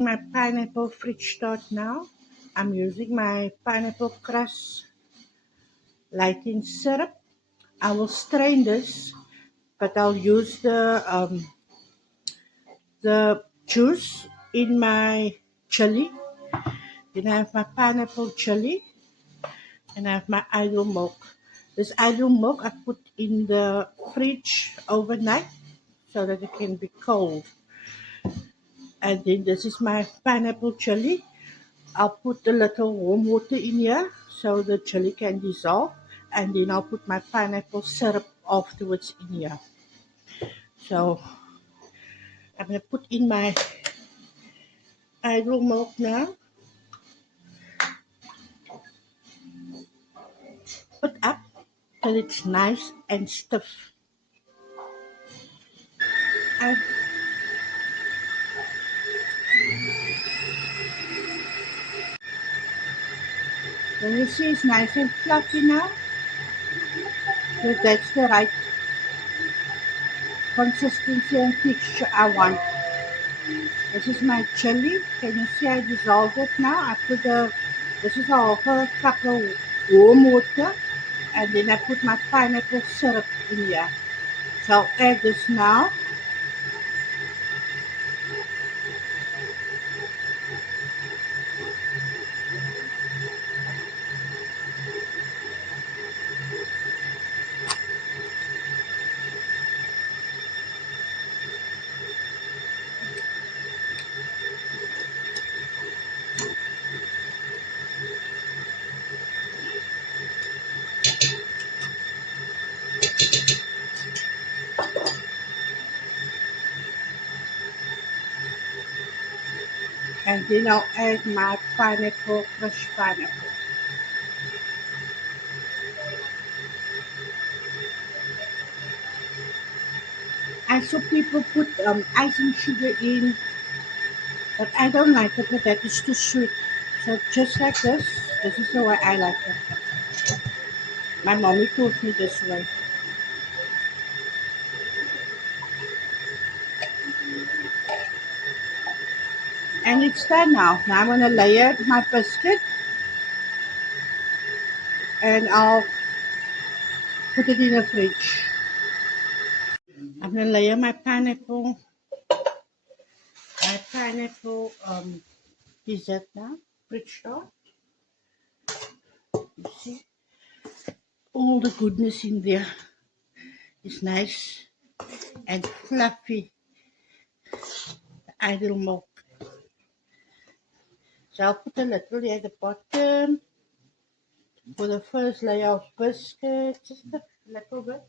My pineapple fridge tart now. I'm using my pineapple crust lighting syrup. I will strain this, but I'll use the juice in my chili. Then I have my pineapple chili, and I have my idle milk. This idle milk I put in the fridge overnight so that it can be cold. And then this is my pineapple chili. I'll put a little warm water in here so the chili can dissolve, and then I'll put my pineapple syrup afterwards in here. So I'm gonna put in my idle milk now. Put up till it's nice and stiff. And when you see it's nice and fluffy now, so that's the right consistency and texture I want. This is my chili. Can you see I dissolved it now? This is a half a cup of warm water, and then I put my pineapple syrup in here. So I'll add this now. And then I'll add my pineapple, crushed pineapple. I saw people put icing sugar in, but I don't like it, but that is too sweet. So just like this is the way I like it. My mommy taught me this way. And it's done now. Now I'm gonna layer my biscuit and I'll put it in the fridge. I'm gonna layer my pineapple dessert now. Fridge door. You see all the goodness in there. It's nice and fluffy. Idle milk. So I'll put a little at the bottom for the first layer of biscuit, just a little bit.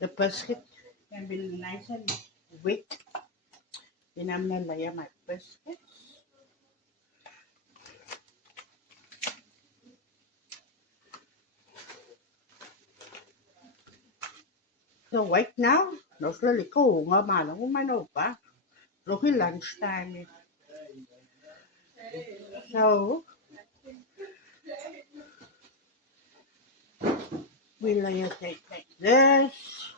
The biscuit can be nice and wet. Then I'm gonna layer my biscuits. So wait now. Nog lekker honger, maar nog mijn opa. Nog in lunchtime. So we layer it like this.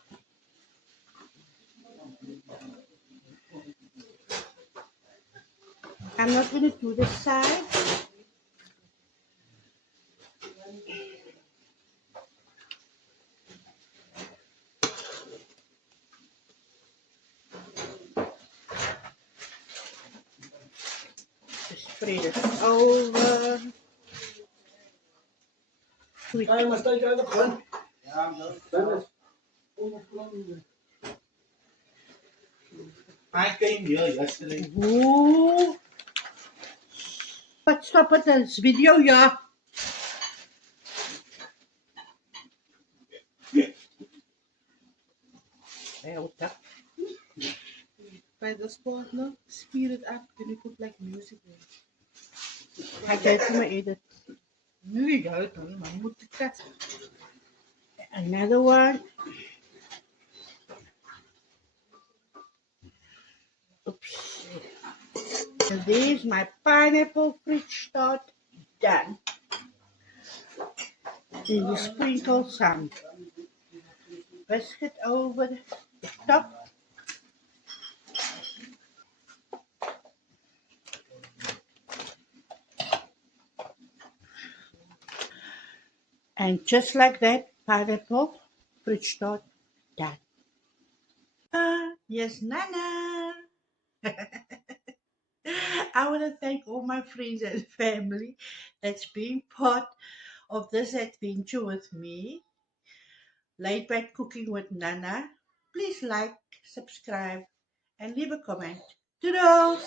I'm not gonna do the side. Just spread it over. Sweet. I came here yesterday. Ooh. But stop at this video, yeah. By this partner, speed it up, then you put like music in. Ga jij voor me eten? Nu ja, dan maar moet de kat. Another one. Oops. And there's my pineapple fridge tart done. Then we sprinkle some biscuit over the top. And just like that, pineapple fridge tart done. Yes, Nana. I want to thank all my friends and family that's been part of this adventure with me. Laid back cooking with Nana. Please like, subscribe, and leave a comment. Toodles!